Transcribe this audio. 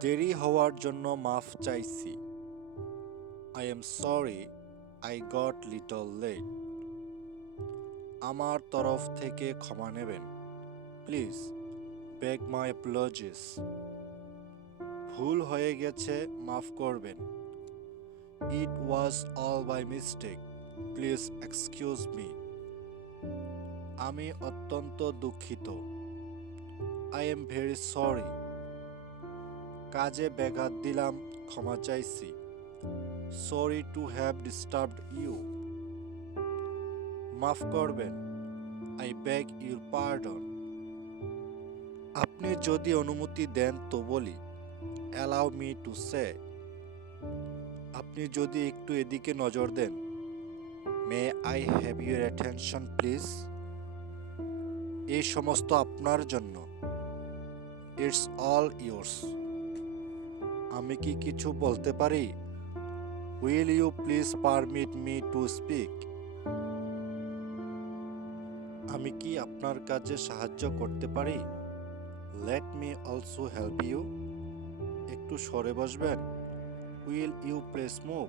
দেরি হওয়ার জন্য মাফ চাইছি। I am sorry, I got little late. আমার তরফ থেকে ক্ষমা নেবেন। Please beg my apologies. ভুল হয়ে গেছে, মাফ করবেন। It was all by mistake, please excuse me. আমি অত্যন্ত দুঃখিত। I am very sorry. কাজে ব্যাঘাত দিলাম, ক্ষমা চাইছি। Sorry to have disturbed you. মাফ করবেন। I beg your pardon. আপনি যদি অনুমতি দেন তো বলি, অ্যালাউ মি টু সে। আপনি যদি একটু এদিকে নজর দেন, may I have your attention please. এই সমস্ত আপনার জন্য। It's all yours. আমি কি কিছু বলতে পারি? Will you please permit me to speak. আমি কি আপনার কাজে সাহায্য করতে পারি? Let me also help you. একটু সরে বসবেন? Will you please move.